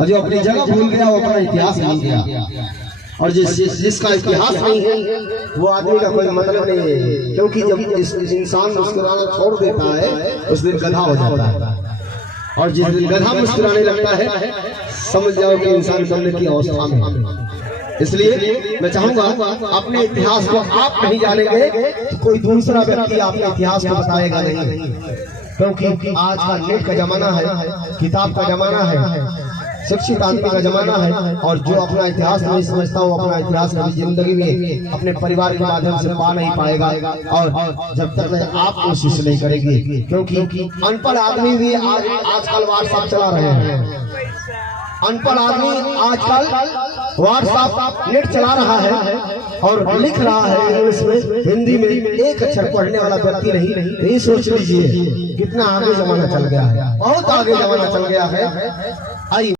और जो अपनी जगह भूल गया वो अपना इतिहास भूल गया। और जिसका इतिहास नहीं है वो आदमी का कोई मतलब नहीं है, क्योंकि जब इंसान मुस्कुराना छोड़ देता है उस दिन गधा हो जाता है, और जिस दिन गधा मुस्कुराने लगता है समझ जाओ कि इंसान बनने की अवस्था में। इसलिए मैं चाहूंगा अपने इतिहास को आप नहीं जानेंगे तो कोई दूसरा व्यक्ति आपके इतिहास को बताएगा नहीं, क्योंकि आज का नेट का जमाना है, किताब का जमाना है, शिक्षित आदमी का जमाना है। और जो अपना इतिहास नहीं समझता वो अपना इतिहास कभी जिंदगी में अपने परिवार के माध्यम से पा नहीं पाएगा, और जब तक आप कोशिश नहीं करेंगे, क्योंकि अनपढ़ आदमी भी आजकल व्हाट्सएप चला रहे हैं। अनपढ़ आदमी आजकल व्हाट्सएप नेट चला रहा है और लिख रहा है इंग्लिश में, हिंदी में, एक अक्षर पढ़ने वाला व्यक्ति नहीं। ये सोच लीजिए कितना आगे जमाना चल गया है, बहुत आगे जमाना चल गया है।